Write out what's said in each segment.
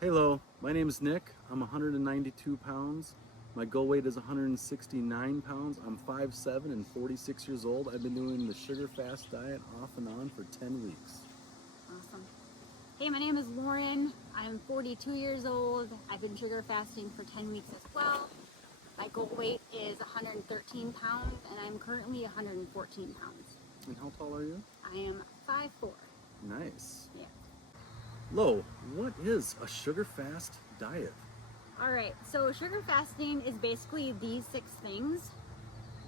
Hello, my name is Nick. I'm 192 pounds. My goal weight is 169 pounds. I'm 5'7" and 46 years old. I've been doing the sugar fast diet off and on for 10 weeks. Awesome. Hey, my name is Lauren. I'm 42 years old. I've been sugar fasting for 10 weeks as well. My goal weight is 113 pounds and I'm currently 114 pounds. And how tall are you? I am 5'4". Nice. Yeah. Lo, what is a sugar fast diet? All right, so sugar fasting is basically these 6 things.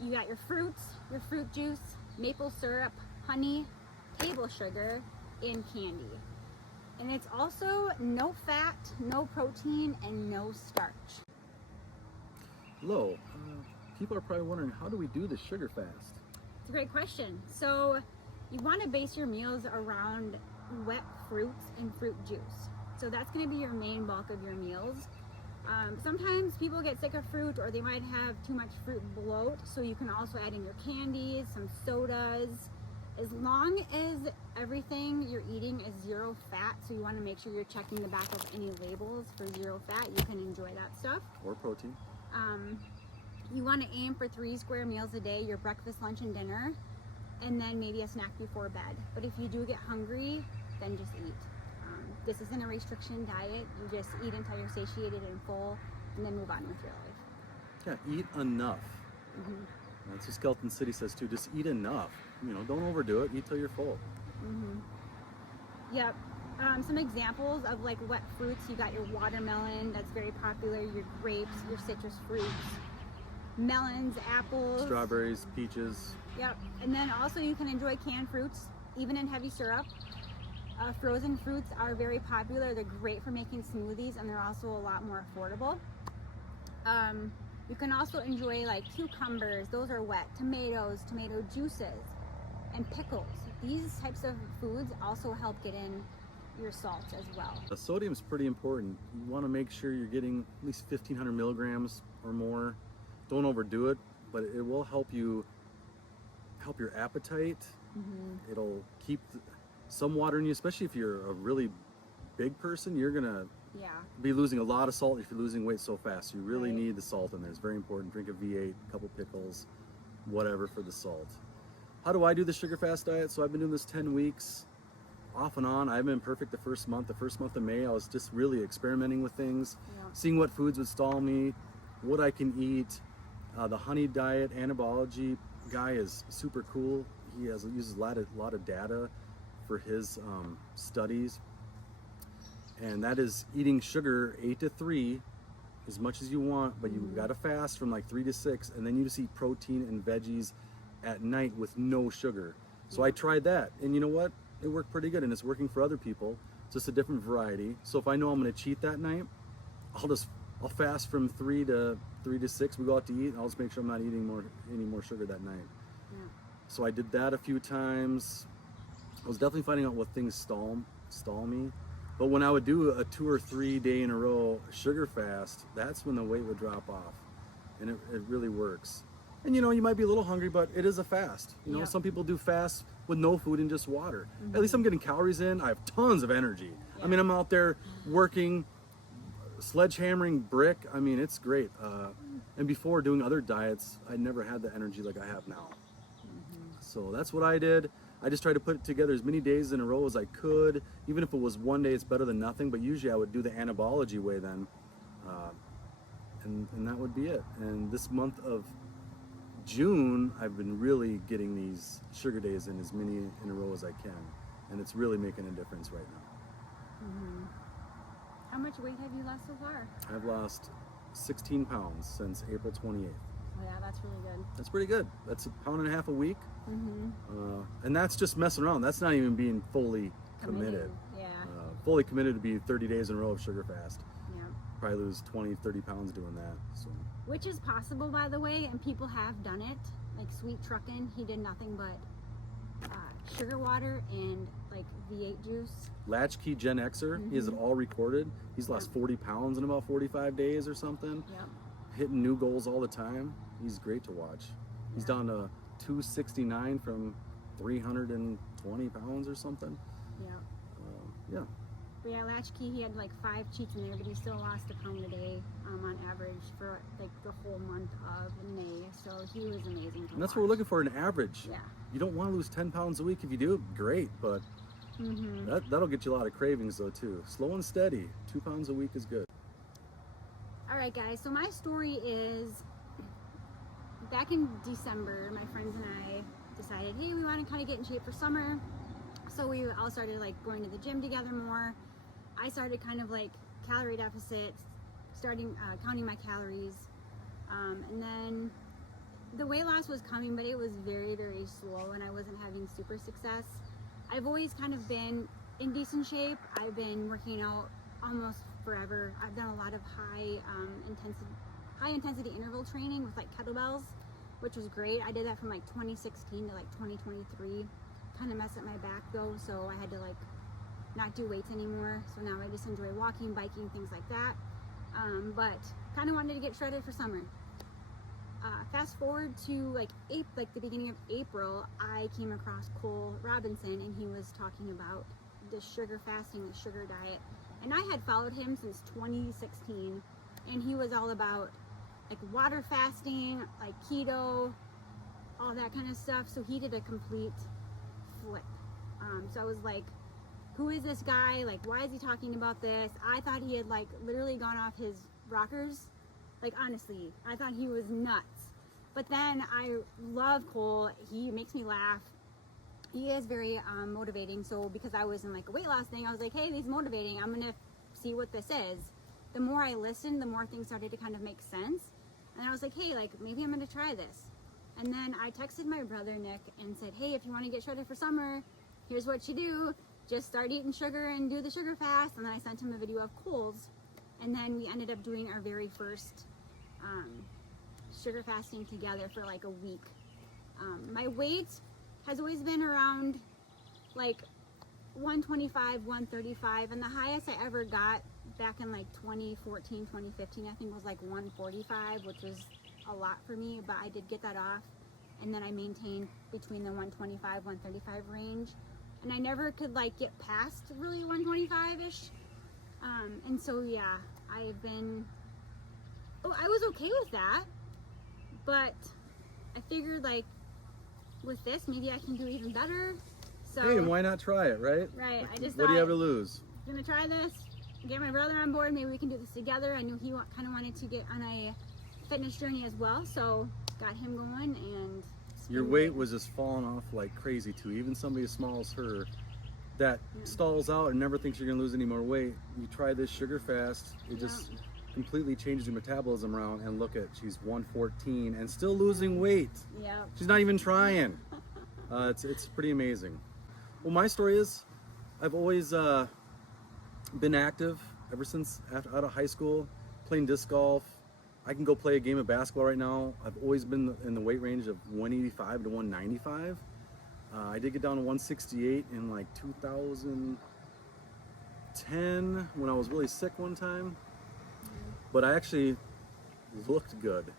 You got your fruits, your fruit juice, maple syrup, honey, table sugar, and candy. And it's also no fat, no protein, and no starch. Lo, people are probably wondering, how do we do the sugar fast? It's a great question. So you want to base your meals around wet fruits and fruit juice. So that's going to be your main bulk of your meals. Sometimes people get sick of fruit or they might have too much fruit bloat, so you can also add in your candies, some sodas. As long as everything you're eating is 0 fat, so you want to make sure you're checking the back of any labels for 0 fat, you can enjoy that stuff. Or protein. You want to aim for 3 square meals a day, your breakfast, lunch, and dinner, and then maybe a snack before bed. But if you do get hungry, then just eat. This isn't a restriction diet. You just eat until you're satiated and full, and then move on with your life. Yeah, eat enough. That's what Skeleton City says too. Just eat enough. Don't overdo it. Eat till you're full. Yep. Some examples of like wet fruits. You got your watermelon, that's very popular, your grapes, your citrus fruits, melons, apples. Strawberries, peaches. Yep. And then also you can enjoy canned fruits, even in heavy syrup. Frozen fruits are very popular. They're great for making smoothies, and they're also a lot more affordable. You can also enjoy like cucumbers, those are wet, tomatoes, tomato juices, and pickles. These types of foods also help get in your salt as well. The sodium is pretty important. You want to make sure you're getting at least 1,500 milligrams or more. Don't overdo it, but it will help your appetite. It'll keep some water in you, especially if you're a really big person. You're gonna be losing a lot of salt if you're losing weight so fast. You really need the salt in there. It's very important. Drink a V8, a couple pickles, whatever for the salt. How do I do the sugar fast diet? So I've been doing this 10 weeks off and on. I haven't been perfect the first month. The first month of May, I was just really experimenting with things, seeing what foods would stall me, what I can eat. The honey diet anabology guy is super cool. He uses a lot of data for his studies, and that is eating sugar 8 to 3 as much as you want, but you gotta fast from like 3 to 6, and then you just eat protein and veggies at night with no sugar. So I tried that, and you know what? It worked pretty good, and it's working for other people. It's just a different variety. So if I know I'm gonna cheat that night, I'll fast from 3 to 6. We go out to eat, and I'll just make sure I'm not eating any more sugar that night. So I did that a few times. I was definitely finding out what things stall me. But when I would do a 2 or 3 day in a row sugar fast, that's when the weight would drop off. And it really works. And you might be a little hungry, but it is a fast. Some people do fasts with no food and just water. At least I'm getting calories in. I have tons of energy. I mean, I'm out there working, sledgehammering brick. I mean, it's great. And before doing other diets, I never had the energy like I have now. So that's what I did. I just tried to put it together as many days in a row as I could. Even if it was one day, it's better than nothing. But usually I would do the anabology way then. And that would be it. And this month of June, I've been really getting these sugar days in as many in a row as I can. And it's really making a difference right now. How much weight have you lost so far? I've lost 16 pounds since April 28th. Oh yeah, that's really good. That's pretty good. That's 1.5 pounds a week. And that's just messing around. That's not even being fully committed. Fully committed to be 30 days in a row of sugar fast. Probably lose 20, 30 pounds doing that. So. Which is possible, by the way, and people have done it. Like Sweet Truckin', he did nothing but sugar water and like V8 juice. Latchkey Gen Xer, he has it all recorded. He's lost 40 pounds in about 45 days or something. Hitting new goals all the time. He's great to watch. He's down to 269 from 320 pounds or something. Yeah. But yeah, Latchkey, he had like 5 cheats in there, but he still lost a pound a day on average for like the whole month of May. So he was amazing to And that's watch. what we're looking for, an average. Yeah. You don't want to lose 10 pounds a week. If you do, great, but that'll get you a lot of cravings though too. Slow and steady, 2 pounds a week is good. All right, guys, so my story is back in December, my friends and I decided, hey, we want to kind of get in shape for summer. So we all started like going to the gym together more. I started kind of like calorie deficits, starting counting my calories. And then the weight loss was coming, but it was very, very slow and I wasn't having super success. I've always kind of been in decent shape. I've been working out almost forever. I've done a lot of high intensity interval training with like kettlebells, which was great. I did that from like 2016 to like 2023. Kind of messed up my back though, so I had to like not do weights anymore. So now I just enjoy walking, biking, things like that. But kind of wanted to get shredded for summer. Fast forward to like the beginning of April, I came across Cole Robinson and he was talking about the sugar fasting, the sugar diet. And I had followed him since 2016 and he was all about like water fasting, like keto, all that kind of stuff. So he did a complete flip. So I was like, who is this guy? Like, why is he talking about this? I thought he had like literally gone off his rockers. Like, honestly, I thought he was nuts. But then I love Cole. He makes me laugh. He is very motivating. So because I was in like a weight loss thing, I was like, hey, he's motivating. I'm gonna see what this is. The more I listened, the more things started to kind of make sense. And I was like, hey, like maybe I'm gonna try this. And then I texted my brother Nick and said, hey, if you want to get shredded for summer, here's what you do. Just start eating sugar and do the sugar fast. And then I sent him a video of Cole's. And then we ended up doing our very first sugar fasting together for like a week. My weight has always been around like 125, 135, and the highest I ever got back in like 2014, 2015, I think was like 145, which was a lot for me, but I did get that off. And then I maintained between the 125, 135 range. And I never could like get past really 125-ish. And so yeah, I was okay with that, but I figured like with this, maybe I can do even better. So hey, and why not try it, right? Right. I just what do you have to lose? I'm gonna try this, get my brother on board, maybe we can do this together. I knew he kind of wanted to get on a fitness journey as well, so got him going. And your weight was just falling off like crazy too. Even somebody as small as her that stalls out and never thinks you're gonna lose any more weight, you try this sugar fast, it just completely changes your metabolism around. And look at, she's 114 and still losing weight. Yeah. She's not even trying. It's pretty amazing. Well, my story is I've always been active ever since out of high school, playing disc golf. I can go play a game of basketball right now. I've always been in the weight range of 185 to 195. I did get down to 168 in like 2010 when I was really sick one time. But I actually looked good.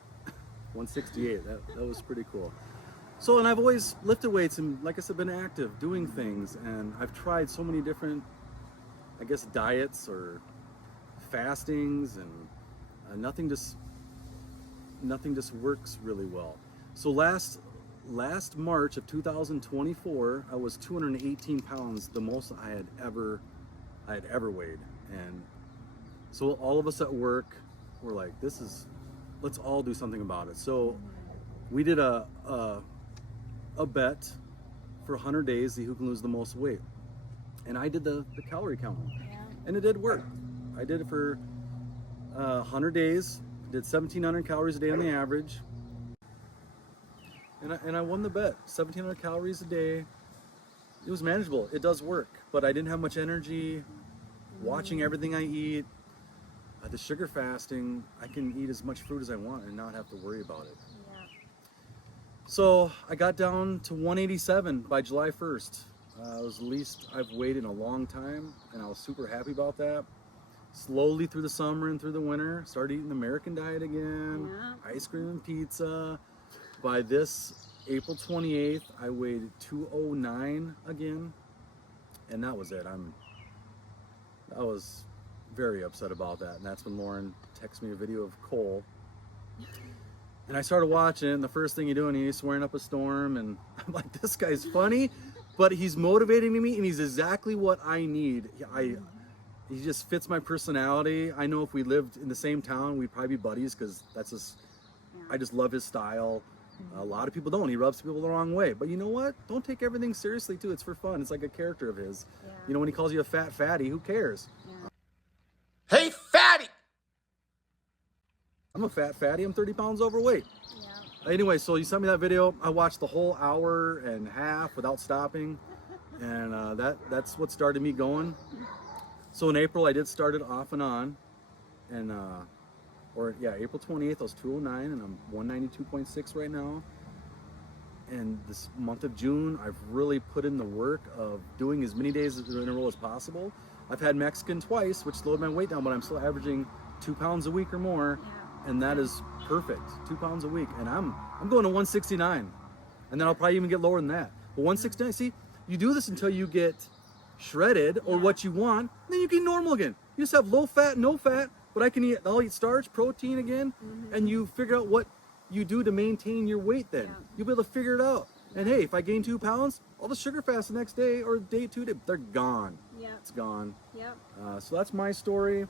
168, that was pretty cool. So, and I've always lifted weights and, like I said, been active, doing things. And I've tried so many different, I guess, diets or fastings, and nothing just works really well. So last March of 2024, I was 218 pounds, the most I had ever weighed. And so all of us at work were like, let's all do something about it. So we did a bet for 100 days, see who can lose the most weight. And I did the calorie count, and it did work. I did it for 100 days, did 1,700 calories a day on the average. And I won the bet, 1,700 calories a day. It was manageable, it does work, but I didn't have much energy watching everything I eat. The sugar fasting, I can eat as much fruit as I want and not have to worry about it. Yeah. So I got down to 187 by July 1st. It was the least I've weighed in a long time, and I was super happy about that. Slowly through the summer and through the winter, started eating the American diet again, ice cream and pizza. By this April 28th, I weighed 209 again, and that was it. I was very upset about that, and that's when Lauren texted me a video of Cole. And I started watching it, and the first thing he's doing, he's swearing up a storm, and I'm like, this guy's funny, but he's motivating me, and he's exactly what I need. He just fits my personality. I know if we lived in the same town, we'd probably be buddies, because that's just, I just love his style. A lot of people don't. He rubs people the wrong way. But you know what? Don't take everything seriously, too. It's for fun. It's like a character of his. Yeah. You know, when he calls you a fat fatty, who cares? Yeah. Hey, fatty! I'm a fat fatty. I'm 30 pounds overweight. Yeah. Anyway, so you sent me that video. I watched the whole hour and a half without stopping. And that's what started me going. So in April, I did start it off and on. And, April 28th, I was 209, and I'm 192.6 right now. And this month of June, I've really put in the work of doing as many days in a row as possible. I've had Mexican twice, which slowed my weight down, but I'm still averaging 2 pounds a week or more. Yeah. And that is perfect, 2 pounds a week. And I'm going to 169. And then I'll probably even get lower than that. But 169, see, you do this until you get shredded or what you want, then you get normal again. You just have low fat, no fat, but I'll eat starch, protein again, and you figure out what you do to maintain your weight then. Yeah. You'll be able to figure it out. And hey, if I gain 2 pounds, all the sugar fast the next day or day 2, they're gone. Yep. It's gone. Yep. So that's my story.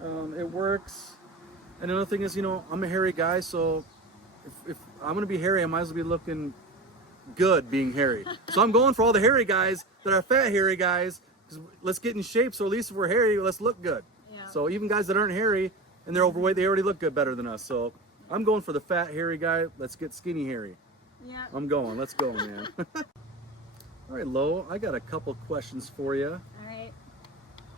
It works. And another thing is, you know, I'm a hairy guy, so if I'm gonna be hairy, I might as well be looking good being hairy. So I'm going for all the hairy guys that are fat hairy guys. Let's get in shape, so at least if we're hairy, let's look good. Yeah. So even guys that aren't hairy and they're overweight, they already look good better than us. So I'm going for the fat hairy guy. Let's get skinny hairy. Yeah. I'm going. Let's go, man. All right, Lo, I got a couple questions for you. All right.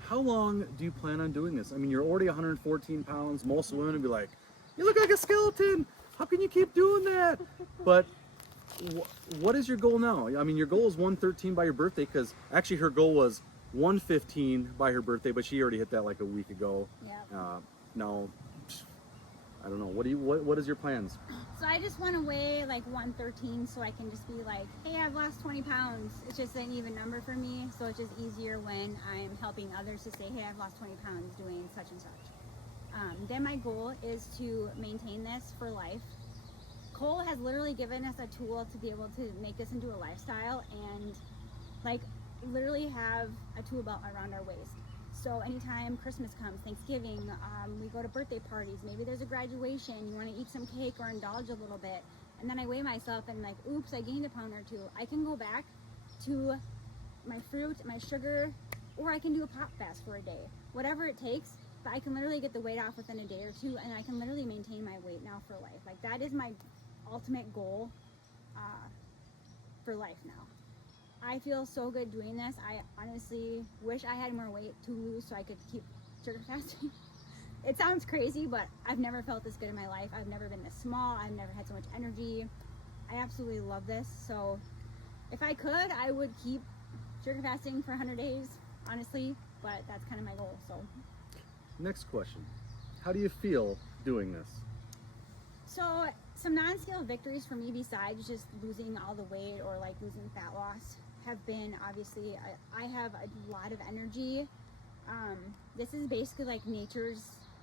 How long do you plan on doing this? I mean, you're already 114 pounds. Most women would be like, you look like a skeleton. How can you keep doing that? But what is your goal now? I mean, your goal is 113 by your birthday, because actually her goal was 115 by her birthday, but she already hit that like a week ago. Yeah. Now, I don't know. What is your plans? So I just want to weigh like 113 so I can just be like, hey, I've lost 20 pounds. It's just an even number for me. So it's just easier when I'm helping others to say, hey, I've lost 20 pounds doing such and such. Then my goal is to maintain this for life. Cole has literally given us a tool to be able to make this into a lifestyle and like literally have a tool belt around our waist. So anytime Christmas comes, Thanksgiving, we go to birthday parties, maybe there's a graduation, you want to eat some cake or indulge a little bit, and then I weigh myself and like, oops, I gained a pound or 2. I can go back to my fruit, my sugar, or I can do a pop fast for a day. Whatever it takes, but I can literally get the weight off within a day or 2, and I can literally maintain my weight now for life. Like that is my ultimate goal for life now. I feel so good doing this. I honestly wish I had more weight to lose so I could keep sugar fasting. It sounds crazy, but I've never felt this good in my life. I've never been this small. I've never had so much energy. I absolutely love this. So if I could, I would keep sugar fasting for 100 days, honestly, but that's kind of my goal. So Next question. How do you feel doing this? So some non-scale victories for me besides just losing all the weight or like losing fat loss have been, obviously, I have a lot of energy. This is basically like nature's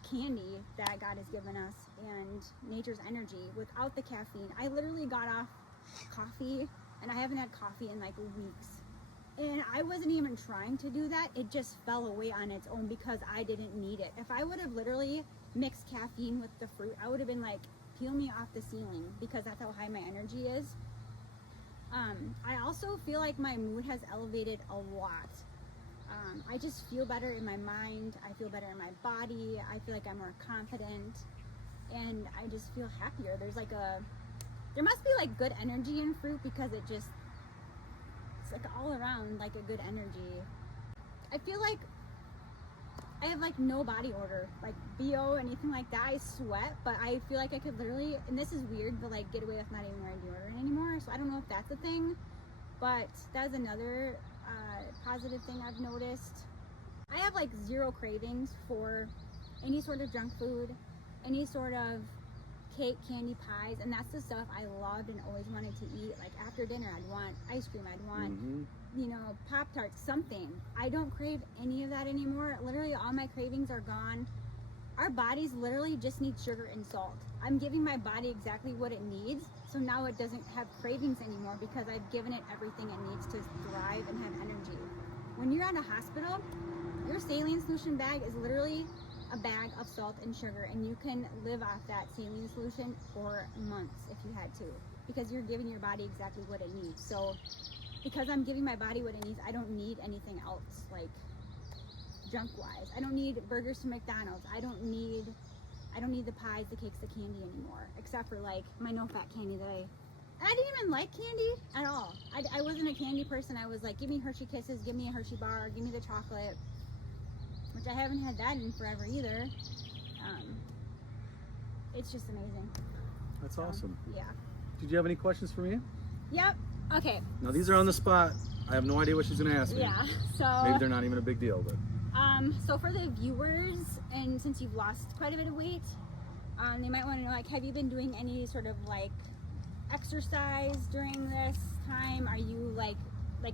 candy that God has given us and nature's energy without the caffeine. I literally got off coffee and I haven't had coffee in like weeks. And I wasn't even trying to do that. It just fell away on its own because I didn't need it. If I would have literally mixed caffeine with the fruit, I would have been like, peel me off the ceiling, because that's how high my energy is. I also feel like my mood has elevated a lot. I just feel better in my mind. I feel better in my body. I feel like I'm more confident and I just feel happier. There must be like good energy in fruit because it's like all around like a good energy. I feel like I have like no body odor, like BO, anything like that. I sweat, but I feel like I could literally, and this is weird, but like get away with not even wearing deodorant anymore. So I don't know if that's a thing, but that's another positive thing I've noticed. I have like zero cravings for any sort of junk food, any sort of cake, candy, pies, and that's the stuff I loved and always wanted to eat. Like after dinner, I'd want ice cream, I'd want you know, Pop-Tarts, something. I don't crave any of that anymore. Literally all my cravings are gone. Our bodies literally just need sugar and salt. I'm giving my body exactly what it needs, so now it doesn't have cravings anymore because I've given it everything it needs to thrive and have energy. When you're at a hospital, your saline solution bag is literally a bag of salt and sugar, and you can live off that saline solution for months if you had to, because you're giving your body exactly what it needs. So because I'm giving my body what it needs, I don't need anything else, like junk wise. I don't need burgers from McDonald's. I don't need the pies, the cakes, the candy anymore, except for like my no fat candy that I didn't even like candy at all. I wasn't a candy person. I was like, give me Hershey Kisses, give me a Hershey bar, give me the chocolate, which I haven't had that in forever either. It's just amazing. That's awesome. Yeah. Did you have any questions for me? Yep. Okay. Now these are on the spot. I have no idea what she's gonna ask me. Yeah. So Maybe they're not even a big deal, but. So for the viewers, and since you've lost quite a bit of weight, they might want to know, like, have you been doing any sort of like exercise during this time? Are you like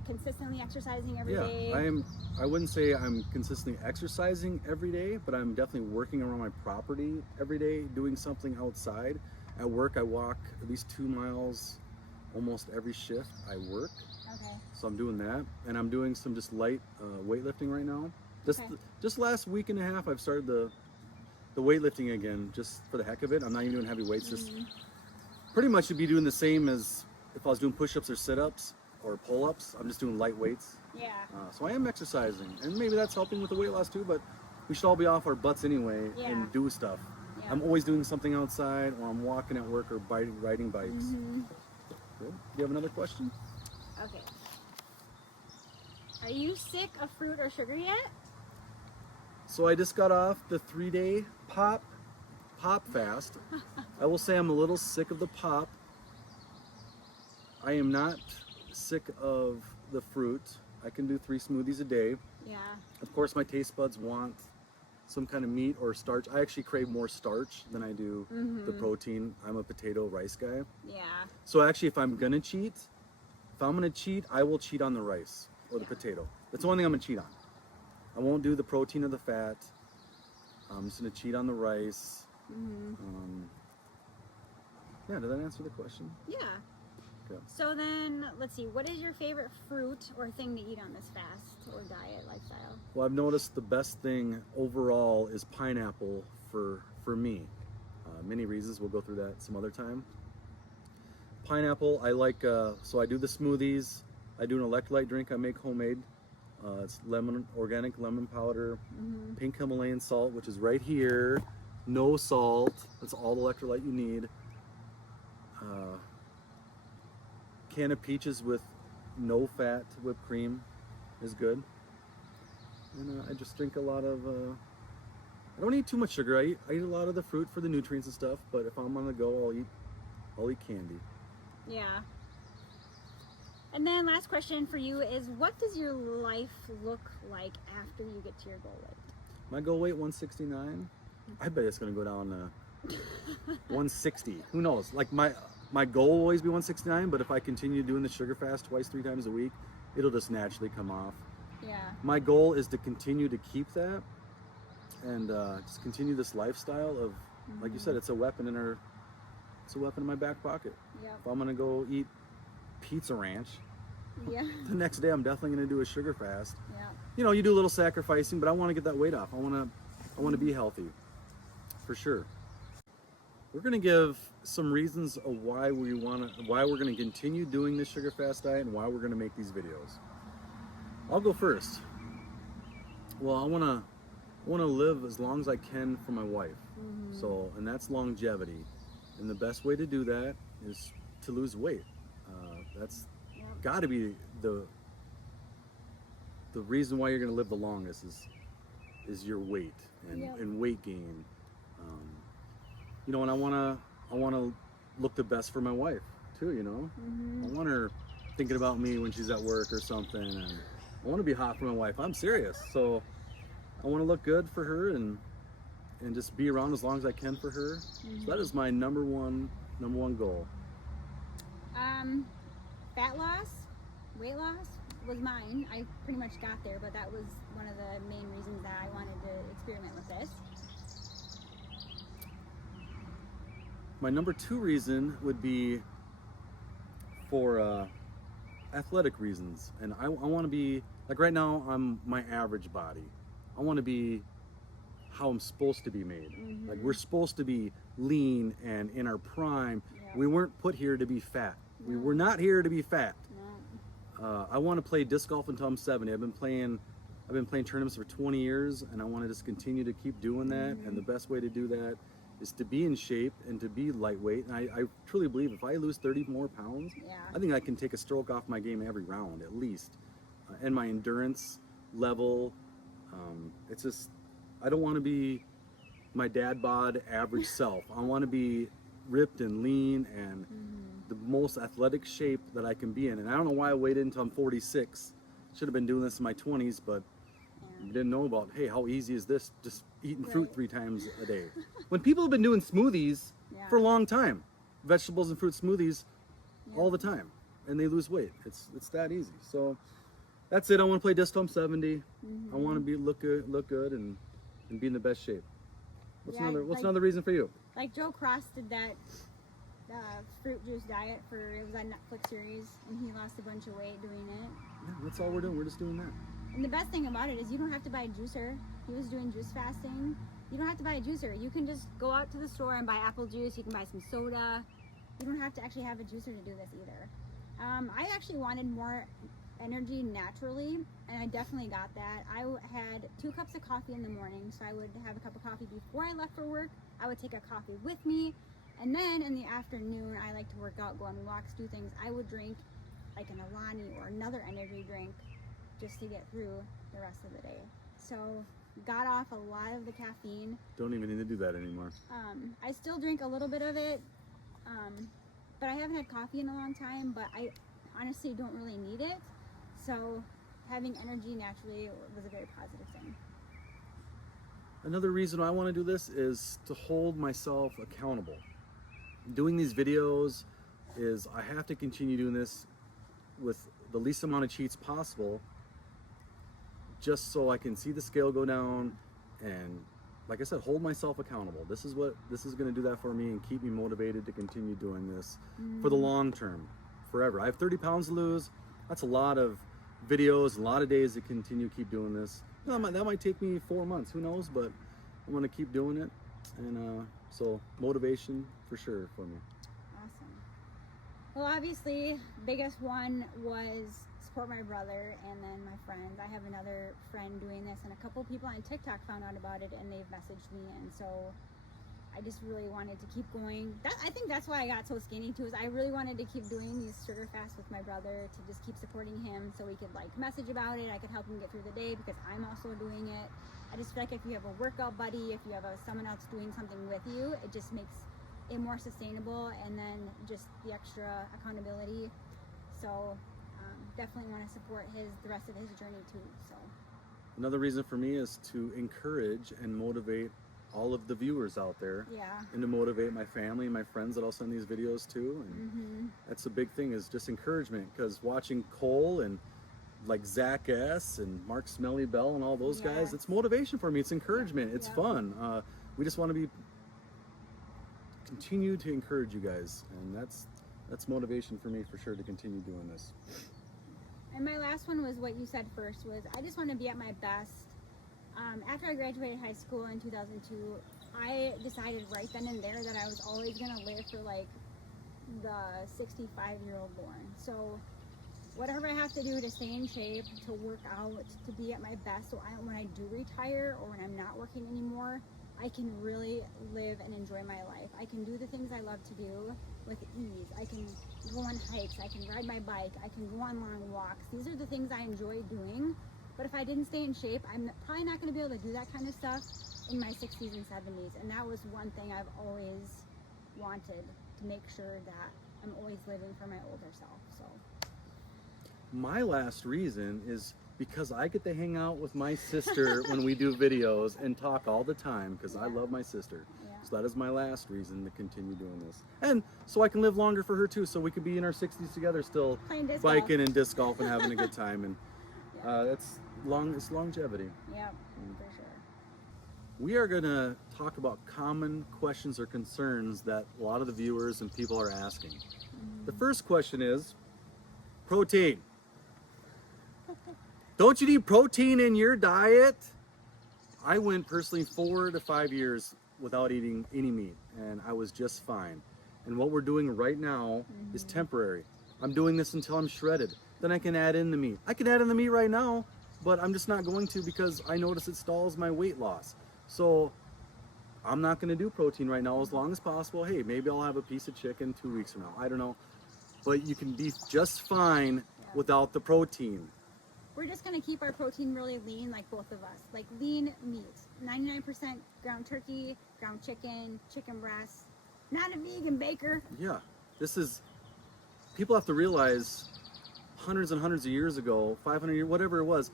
consistently exercising every day? I wouldn't say I'm consistently exercising every day, but I'm definitely working around my property every day, doing something outside. At work, I walk at least 2 miles almost every shift I work. Okay. So I'm doing that, and I'm doing some just light weightlifting right now. Okay. Just last week and a half, I've started the weightlifting again, just for the heck of it. I'm not even doing heavy weights. Just pretty much should be doing the same as if I was doing push-ups or sit-ups or pull-ups. I'm just doing light weights. Yeah. So I am exercising, and maybe that's helping with the weight loss too. But we should all be off our butts anyway and do stuff. Yeah. I'm always doing something outside, or I'm walking at work, or riding bikes. Good. Do you have another question? Okay. Are you sick of fruit or sugar yet? So I just got off the 3-day pop fast. I will say I'm a little sick of the pop. I am not sick of the fruit. I can do 3 smoothies a day. Yeah. Of course, my taste buds want some kind of meat or starch. I actually crave more starch than I do the protein. I'm a potato rice guy. Yeah. So actually, if I'm gonna cheat, I will cheat on the rice or the potato. That's the only thing I'm gonna cheat on. I won't do the protein or the fat. I'm just gonna cheat on the rice. Yeah, did that answer the question? Yeah. Okay. So then, let's see, what is your favorite fruit or thing to eat on this fast or diet lifestyle? Well, I've noticed the best thing overall is pineapple for me. Many reasons, we'll go through that some other time. Pineapple, I like, so I do the smoothies. I do an electrolyte drink I make homemade. It's organic lemon powder, pink Himalayan salt, which is right here. No salt. That's all the electrolyte you need. Can of peaches with no fat whipped cream is good. And I just drink a lot of. I don't eat too much sugar. I eat a lot of the fruit for the nutrients and stuff. But if I'm on the go, I'll eat candy. Yeah. And then last question for you is, what does your life look like after you get to your goal weight? My goal weight 169. I bet it's gonna go down to 160. Who knows? Like my goal will always be 169, but if I continue doing the sugar fast 2-3 times a week, it'll just naturally come off. Yeah. My goal is to continue to keep that and just continue this lifestyle of, like you said, it's a weapon in my back pocket. Yep. If I'm gonna go eat Pizza Ranch, Yeah. the next day I'm definitely gonna do a sugar fast. Yeah. You know, you do a little sacrificing, but I want to get that weight off. I want to be healthy, for sure. We're gonna give some reasons of why we're gonna continue doing this sugar fast diet and why we're gonna make these videos. I'll go first. Well, I wanna live as long as I can for my wife. So, and that's longevity. And the best way to do that is to lose weight. That's got to be the reason why you're going to live the longest is your weight and weight gain. You know, and I want to look the best for my wife too. You know, I want her thinking about me when she's at work or something, and I want to be hot for my wife. I'm serious. So I want to look good for her and just be around as long as I can for her. So that is my number one goal. Fat loss, weight loss, was mine. I pretty much got there, but that was one of the main reasons that I wanted to experiment with this. My number 2 reason would be for athletic reasons, and I want to be like, right now I'm my average body. I want to be how I'm supposed to be made. Like, we're supposed to be lean and in our prime. We weren't put here to be fat. We were not here to be fat. I want to play disc golf until I'm 70. I've been playing tournaments for 20 years, and I want to just continue to keep doing that. And the best way to do that is to be in shape and to be lightweight. And I truly believe if I lose 30 more pounds, I think I can take a stroke off my game every round at least. And my endurance level, it's just, I don't want to be my dad bod average self. I want to be ripped and lean and the most athletic shape that I can be in. And I don't know why I waited until I'm 46. Should have been doing this in my 20s, but didn't know about, hey, how easy is this, just eating fruit 3 times a day. When people have been doing smoothies for a long time, vegetables and fruit smoothies all the time, and they lose weight. It's that easy. So that's it. I want to play disc till I'm 70. I want to look good and be in the best shape. What's another reason for you? Like Joe Cross did that fruit juice diet it was a Netflix series, and he lost a bunch of weight doing it. Yeah, that's all we're doing. We're just doing that. And the best thing about it is you don't have to buy a juicer. He was doing juice fasting. You don't have to buy a juicer. You can just go out to the store and buy apple juice. You can buy some soda. You don't have to actually have a juicer to do this either. I actually wanted more energy naturally, and I definitely got that. I had 2 cups of coffee in the morning, so I would have a cup of coffee before I left for work. I would take a coffee with me, and then in the afternoon, I like to work out, go on walks, do things. I would drink like an Alani or another energy drink just to get through the rest of the day. So got off a lot of the caffeine. Don't even need to do that anymore. I still drink a little bit of it, but I haven't had coffee in a long time, but I honestly don't really need it. So having energy naturally was a very positive thing. Another reason I want to do this is to hold myself accountable. Doing these videos is I have to continue doing this with the least amount of cheats possible, just so I can see the scale go down and, like I said, hold myself accountable. This is going to do that for me and keep me motivated to continue doing this for the long term, forever. I have 30 pounds to lose. That's a lot of videos, a lot of days to continue keep doing this. That might take me 4 months, who knows, but I'm going to keep doing it. And so motivation for sure for me. Awesome. Well, obviously, biggest one was support my brother and then my friends. I have another friend doing this, and a couple people on TikTok found out about it, and they've messaged me, and so I just really wanted to keep going. I think that's why I got so skinny too, is I really wanted to keep doing these sugar fasts with my brother, to just keep supporting him so we could like message about it. I could help him get through the day because I'm also doing it. I just feel like if you have a workout buddy, if you have someone else doing something with you, it just makes it more sustainable, and then just the extra accountability. So definitely want to support the rest of his journey too. So another reason for me is to encourage and motivate all of the viewers out there, and to motivate my family and my friends that I'll send these videos to. And that's a big thing, is just encouragement, because watching Cole and like Zach S and Mark Smelly Bell and all those guys, it's motivation for me. It's encouragement. It's fun. We just want to continue to encourage you guys, and that's motivation for me for sure to continue doing this. And my last one was what you said first, was I just want to be at my best. After I graduated high school in 2002, I decided right then and there that I was always going to live for like the 65-year-old Lauren. So whatever I have to do to stay in shape, to work out, to be at my best, so when I do retire or when I'm not working anymore, I can really live and enjoy my life. I can do the things I love to do with ease. I can go on hikes, I can ride my bike, I can go on long walks. These are the things I enjoy doing. But if I didn't stay in shape, I'm probably not going to be able to do that kind of stuff in my 60s and 70s. And that was one thing I've always wanted, to make sure that I'm always living for my older self. So my last reason is because I get to hang out with my sister when we do videos and talk all the time, because I love my sister. So that is my last reason to continue doing this. And so I can live longer for her too. So we could be in our 60s together still Playing disc biking golf. and disc golf and having a good time. And it's longevity. Yeah, for sure. We are going to talk about common questions or concerns that a lot of the viewers and people are asking. The first question is protein. Don't you need protein in your diet? I went personally 4 to 5 years without eating any meat, and I was just fine. And what we're doing right now is temporary. I'm doing this until I'm shredded. Then I can add in the meat. I can add in the meat right now, but I'm just not going to because I notice it stalls my weight loss. So I'm not going to do protein right now as long as possible. Hey, maybe I'll have a piece of chicken 2 weeks from now. I don't know. But you can be just fine without the protein. We're just going to keep our protein really lean, like both of us. Like lean meat. 99% ground turkey, ground chicken, chicken breast. Not a vegan baker. Yeah. This is, people have to realize hundreds and hundreds of years ago, 500 years, whatever it was,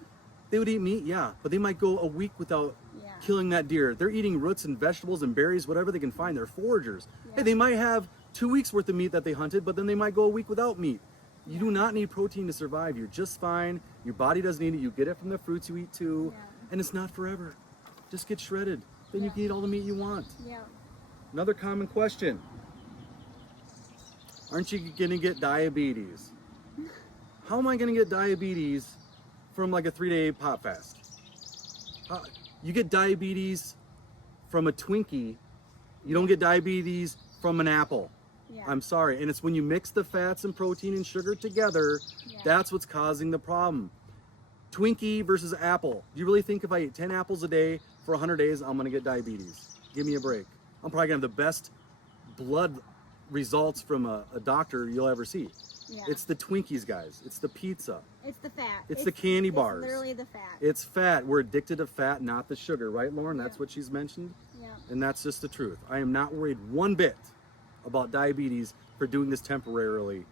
they would eat meat, yeah, but they might go a week without killing that deer. They're eating roots and vegetables and berries, whatever they can find. They're foragers. Hey, they might have 2 weeks worth of meat that they hunted, but then they might go a week without meat. You do not need protein to survive. You're just fine. Your body doesn't need it. You get it from the fruits you eat too. And it's not forever. Just get shredded. Then you can eat all the meat you want. Another common question. Aren't you gonna get diabetes? How am I gonna get diabetes from like a 3-day pot fast? You get diabetes from a Twinkie. You don't get diabetes from an apple. I'm sorry. And it's when you mix the fats and protein and sugar together, that's what's causing the problem. Twinkie versus apple. Do you really think if I eat 10 apples a day for 100 days, I'm gonna get diabetes? Give me a break. I'm probably gonna have the best blood results from a doctor you'll ever see. It's the Twinkies, guys. It's the pizza. It's the fat. It's the candy bars. It's literally the fat. It's fat. We're addicted to fat, not the sugar, right, Lauren? That's what she's mentioned. And that's just the truth. I am not worried one bit about diabetes for doing this temporarily.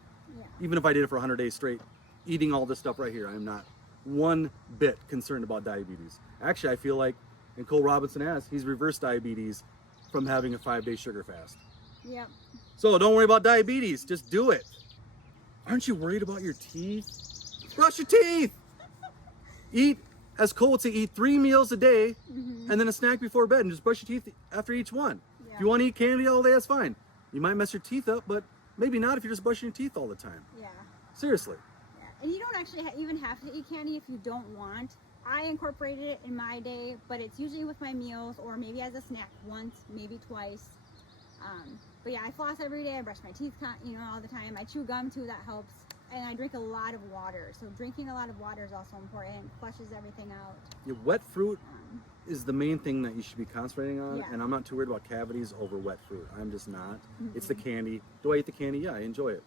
Even if I did it for 100 days straight, eating all this stuff right here, I am not one bit concerned about diabetes. Actually, I feel like, and Cole Robinson has, he's reversed diabetes from having a 5-day sugar fast. So don't worry about diabetes, just do it. Aren't you worried about your teeth? Brush your teeth! Eat, as Cole would say, eat 3 meals a day and then a snack before bed, and just brush your teeth after each one. If you want to eat candy all day, that's fine. You might mess your teeth up, but maybe not if you're just brushing your teeth all the time. Seriously. And you don't actually even have to eat candy if you don't want. I incorporated it in my day, but it's usually with my meals or maybe as a snack once, maybe twice. But yeah, I floss every day. I brush my teeth, all the time. I chew gum too. That helps. And I drink a lot of water. So drinking a lot of water is also important. It flushes everything out. Wet fruit is the main thing that you should be concentrating on. And I'm not too worried about cavities over wet fruit. I'm just not. It's the candy. Do I eat the candy? Yeah, I enjoy it.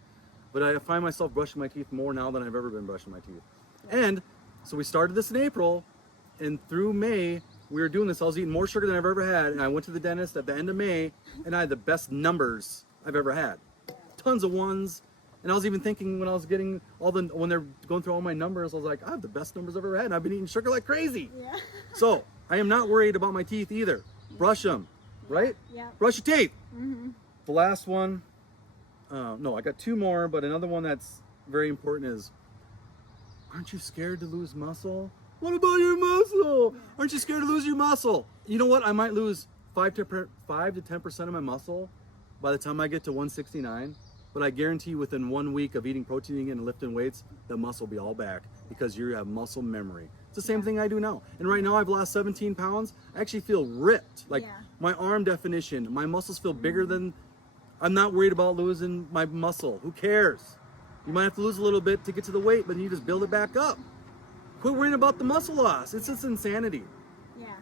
But I find myself brushing my teeth more now than I've ever been brushing my teeth. And so we started this in April, and through May, we were doing this. I was eating more sugar than I've ever had, and I went to the dentist at the end of May, and I had the best numbers I've ever had. Tons of ones. And I was even thinking when I was getting when they're going through all my numbers, I was like, I have the best numbers I've ever had, and I've been eating sugar like crazy. So I am not worried about my teeth either. Brush them, right? Brush your teeth. The last one, no, I got 2 more, but another one that's very important is, aren't you scared to lose muscle? What about your muscle? Aren't you scared to lose your muscle? You know what? I might lose 5 to 10% of my muscle by the time I get to 169. But I guarantee you within 1 week of eating protein again and lifting weights, the muscle will be all back because you have muscle memory. It's the same thing I do now. And right now I've lost 17 pounds. I actually feel ripped. Like my arm definition, my muscles feel bigger than, I'm not worried about losing my muscle. Who cares? You might have to lose a little bit to get to the weight, but you just build it back up. Quit worrying about the muscle loss. It's just insanity.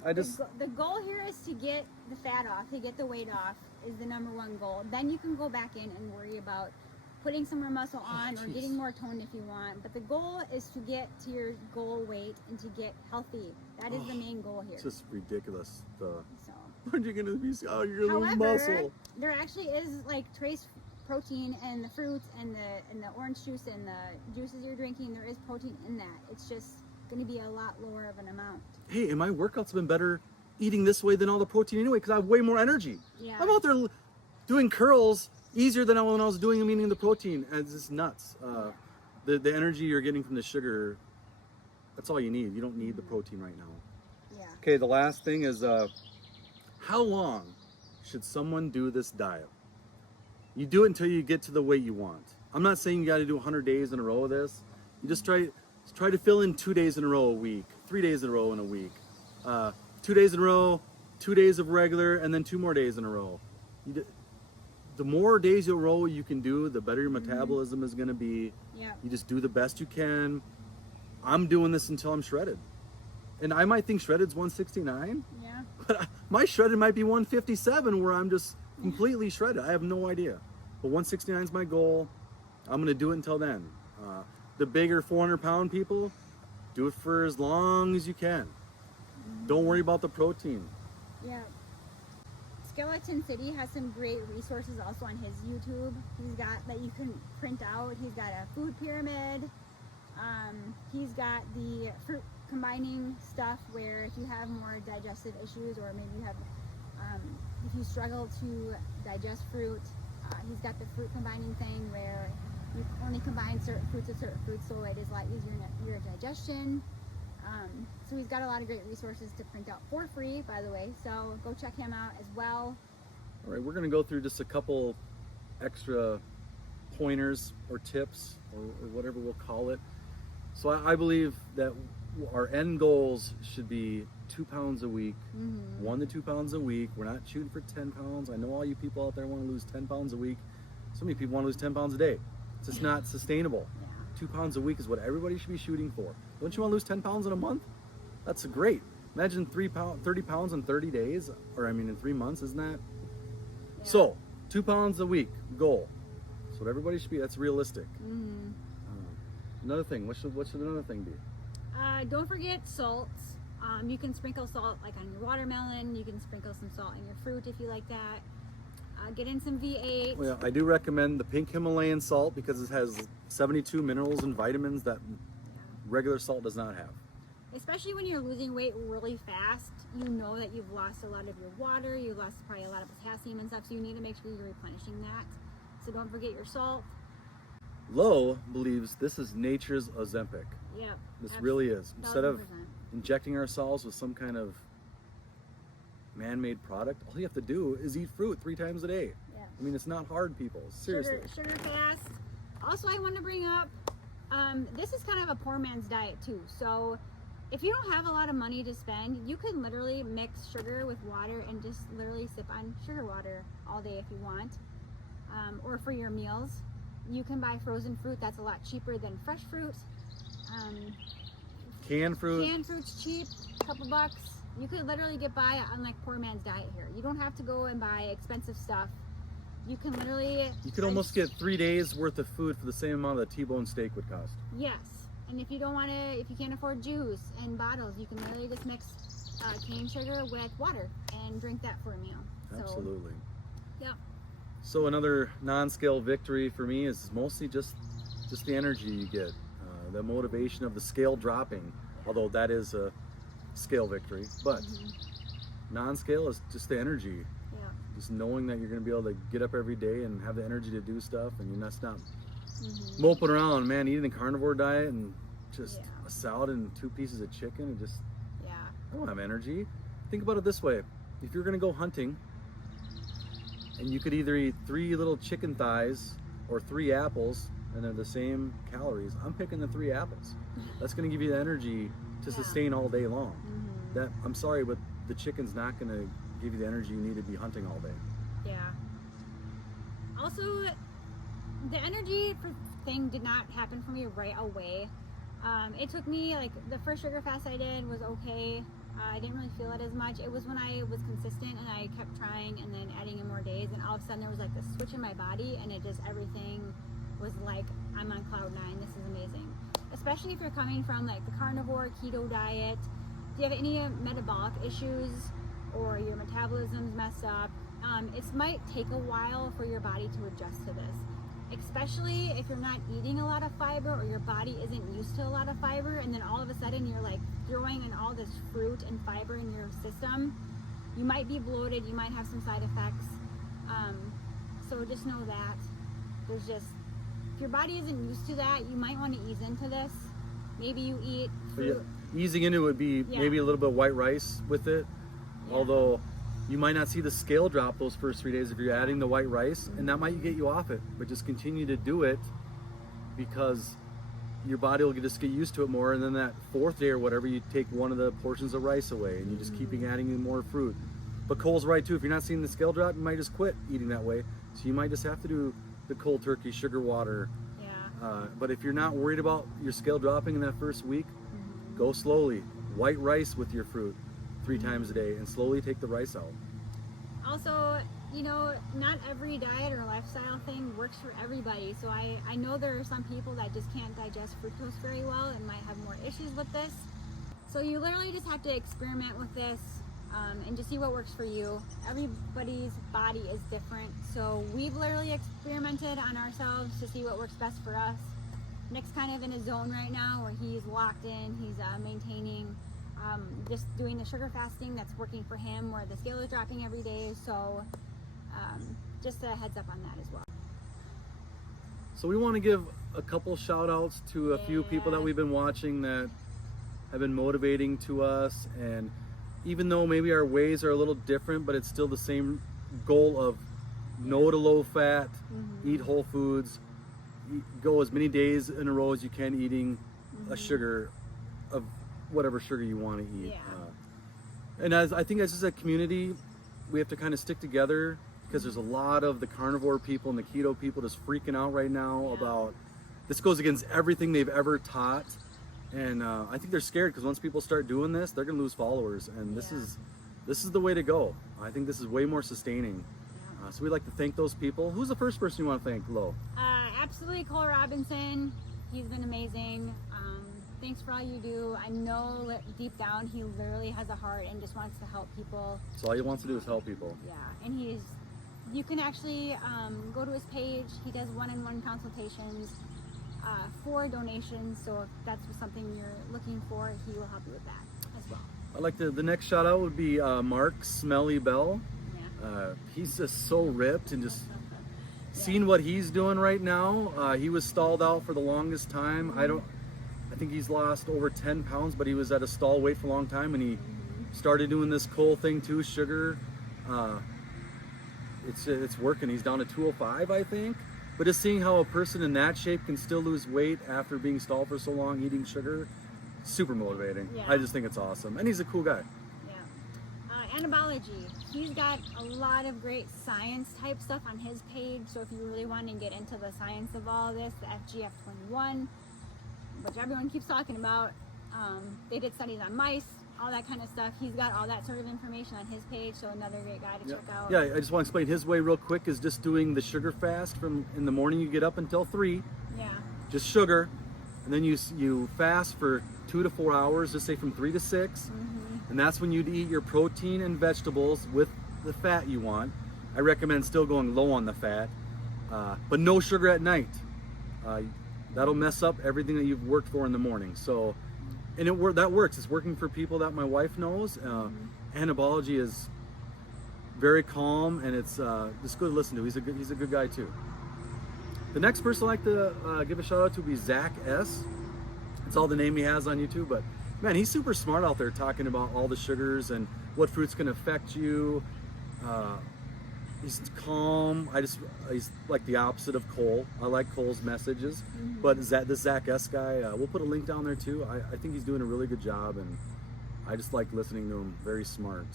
The goal here is to get the fat off, to get the weight off is the #1 goal. Then you can go back in and worry about putting some more muscle on or getting more toned if you want. But the goal is to get to your goal weight and to get healthy. That is the main goal here. It's just ridiculous. Aren't you gonna be? Oh, you're gonna lose However, muscle. there actually is like trace protein in the fruits and the orange juice and the juices you're drinking. There is protein in that. It's just going to be a lot lower of an amount. Hey, and my workouts have been better eating this way than all the protein anyway because I have way more energy. Yeah. I'm out there doing curls easier than when I was doing them eating the protein. And it's just nuts. The energy you're getting from the sugar, that's all you need. You don't need the protein right now. Yeah. Okay, the last thing is how long should someone do this diet? You do it until you get to the weight you want. I'm not saying you got to do 100 days in a row of this. You just try to fill in 2 days in a row a week, 3 days in a row in a week, 2 days in a row, 2 days of regular, and then 2 more days in a row. The more days in a row you can do, the better your metabolism is going to be. Yeah. You just do the best you can. I'm doing this until I'm shredded. And I might think shredded's 169, Yeah. but my shredded might be 157 where I'm just completely shredded. I have no idea. But 169 is my goal. I'm going to do it until then. The bigger 400-pound people, do it for as long as you can. Don't worry about the protein. Yeah. Skeleton City has some great resources also on his YouTube. He's got that you can print out. He's got a food pyramid. He's got the fruit combining stuff where if you have more digestive issues or maybe you have, if you struggle to digest fruit, he's got the fruit combining thing where you only combine certain fruits with certain fruits so it is a lot easier in your digestion. So he's got a lot of great resources to print out for free, by the way, so go check him out as well. All right, we're going to go through just a couple extra pointers or tips or whatever we'll call it. So I believe that our end goals should be 2 pounds a week, 1 to 2 pounds a week. We're not shooting for 10 pounds. I know all you people out there want to lose 10 pounds a week. So many people want to lose 10 pounds a day. It's just not sustainable. Yeah. 2 pounds a week is what everybody should be shooting for. Don't you want to lose 10 pounds in a month? That's great. Imagine 30 pounds in 30 days, or I mean in 3 months, isn't that? Yeah. So 2 pounds a week goal. That's what everybody should be. That's realistic. Another thing, what should another thing be? Don't forget salt. You can sprinkle salt like on your watermelon. You can sprinkle some salt in your fruit if you like that. Get in some V8. Well, I do recommend the pink Himalayan salt because it has 72 minerals and vitamins that regular salt does not have. Especially when you're losing weight really fast, you know that you've lost a lot of your water, you've lost probably a lot of potassium and stuff, so you need to make sure you're replenishing that. So don't forget your salt. Lowe believes this is nature's Ozempic. Yeah. This really is. Instead of 1000%. injecting ourselves with some kind of man-made product, all you have to do is eat fruit 3 times a day. Yeah. I mean, it's not hard, people. Seriously. Sugar fast. Also, I want to bring up, this is kind of a poor man's diet too. So if you don't have a lot of money to spend, you can literally mix sugar with water and just literally sip on sugar water all day if you want. Or for your meals. You can buy frozen fruit that's a lot cheaper than fresh fruit. Canned fruit. Canned fruit's cheap, a couple bucks. You could literally get by on like poor man's diet here. You don't have to go and buy expensive stuff. You can literally... You could almost get 3 days worth of food for the same amount that a T-bone steak would cost. Yes. And if you don't want to, if you can't afford juice and bottles, you can literally just mix cane sugar with water and drink that for a meal. Absolutely. Yeah. So another non-scale victory for me is mostly just the energy you get, the motivation of the scale dropping, although that is a scale victory, but non-scale is just the energy. Yeah. Just knowing that you're going to be able to get up every day and have the energy to do stuff, and you're not moping around, man, eating the carnivore diet and just a salad and 2 pieces of chicken and just, I don't have energy. Think about it this way. If you're going to go hunting and you could either eat 3 little chicken thighs or 3 apples and they're the same calories, I'm picking the 3 apples. That's going to give you the energy to sustain all day long. That, I'm sorry, but the chicken's not going to give you the energy you need to be hunting all day. Yeah. Also, the energy thing did not happen for me right away. It took me, like, the first sugar fast I did was okay. I didn't really feel it as much. It was when I was consistent and I kept trying and then adding in more days, and all of a sudden there was like this switch in my body, and it just, everything was like, I'm on cloud 9. This is amazing. Especially if you're coming from like the carnivore keto diet. Do you have any metabolic issues or your metabolism's messed up? It might take a while for your body to adjust to this. especially if you're not eating a lot of fiber or your body isn't used to a lot of fiber, and then all of a sudden you're like throwing in all this fruit and fiber in your system. You might be bloated, you might have some side effects. So just know that there's just, if your body isn't used to that, you might want to ease into this. Maybe you eat fruit. Yeah, easing into it would be maybe a little bit of white rice with it, although you might not see the scale drop those first 3 days if you're adding the white rice, and that might get you off it, but just continue to do it because your body will just get used to it more, and then that 4th day or whatever, you take one of the portions of rice away and you just keep adding in more fruit. But Cole's right too, if you're not seeing the scale drop, you might just quit eating that way. So you might just have to do the cold turkey, sugar water. But if you're not worried about your scale dropping in that first week, go slowly. White rice with your fruit 3 times a day and slowly take the rice out. Also, you know, not every diet or lifestyle thing works for everybody. So I know there are some people that just can't digest fructose very well and might have more issues with this. So you literally just have to experiment with this and just see what works for you. Everybody's body is different. So we've literally experimented on ourselves to see what works best for us. Nick's kind of in a zone right now where he's locked in, he's maintaining, just doing the sugar fasting that's working for him, where the scale is dropping every day. So just a heads up on that as well. So we want to give a couple shout outs to a few people that we've been watching that have been motivating to us, and even though maybe our ways are a little different, but it's still the same goal of no to low fat, eat whole foods, go as many days in a row as you can eating a sugar of whatever sugar you want to eat. And as I think as just a community, we have to kind of stick together, because there's a lot of the carnivore people and the keto people just freaking out right now about this. Goes against everything they've ever taught, and I think they're scared because once people start doing this, they're gonna lose followers, and this is the way to go. I think this is way more sustaining. So we'd like to thank those people. Who's the first person you want to thank, Lo? Absolutely Cole Robinson. He's been amazing. Thanks for all you do. I know that deep down he literally has a heart and just wants to help people. So all he wants to do is help people. Yeah, and you can actually go to his page. He does one-on-one consultations for donations. So if that's something you're looking for, he will help you with that as well. I'd like the next shout out would be Mark Smelly Bell. He's just so ripped, and just seeing what he's doing right now. He was stalled out for the longest time. I think he's lost over 10 pounds, but he was at a stall weight for a long time, and he started doing this Cole thing too, sugar. It's working. He's down to 205, I think. But just seeing how a person in that shape can still lose weight after being stalled for so long eating sugar, super motivating. I just think it's awesome, and he's a cool guy. Anabology. He's got a lot of great science type stuff on his page. So if you really want to get into the science of all this, the FGF21, which everyone keeps talking about, they did studies on mice, all that kind of stuff. He's got all that sort of information on his page, so another great guy to check out. Yeah, I just want to explain his way real quick is just doing the sugar fast from in the morning. You get up until 3, just sugar, and then you fast for 2 to 4 hours, just say from 3 to 6, and that's when you'd eat your protein and vegetables with the fat you want. I recommend still going low on the fat, but no sugar at night. That'll mess up everything that you've worked for in the morning. So, and that works. It's working for people that my wife knows. Anabology is very calm, and it's just good to listen to. He's a good guy too. The next person I'd like to give a shout out to would be Zach S. It's all the name he has on YouTube, but man, he's super smart out there talking about all the sugars and what fruits can affect you. He's calm. He's like the opposite of Cole. I like Cole's messages, but the Zach S guy, we'll put a link down there too. I think he's doing a really good job, and I just like listening to him. Very smart.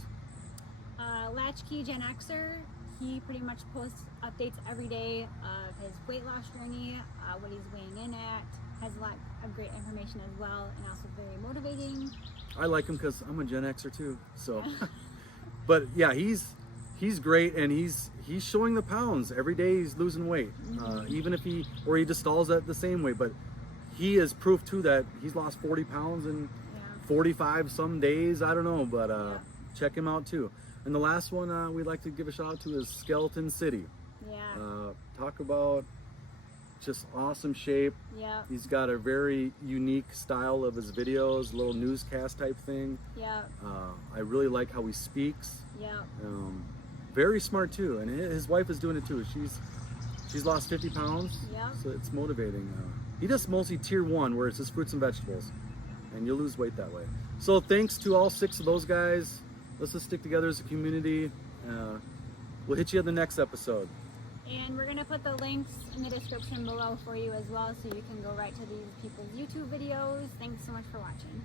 Latchkey Gen Xer, he pretty much posts updates every day of his weight loss journey, what he's weighing in at. Has a lot of great information as well, and also very motivating. I like him because I'm a Gen Xer too. So, but yeah, he's great, and he's showing the pounds every day. He's losing weight, even if he just stalls at the same weight. But he is proof too that he's lost 40 pounds in 45 some days. I don't know, but check him out too. And the last one we'd like to give a shout out to is Skeleton City. Talk about just awesome shape. Yeah. He's got a very unique style of his videos, little newscast type thing. Yeah. I really like how he speaks. Yeah. Very smart too, and his wife is doing it too. She's lost 50 pounds. Yeah. So it's motivating. He does mostly tier 1, where it's just fruits and vegetables, and you'll lose weight that way. So thanks to all 6 of those guys. Let's just stick together as a community. We'll hit you in the next episode. And we're going to put the links in the description below for you as well, so you can go right to these people's YouTube videos. Thanks so much for watching.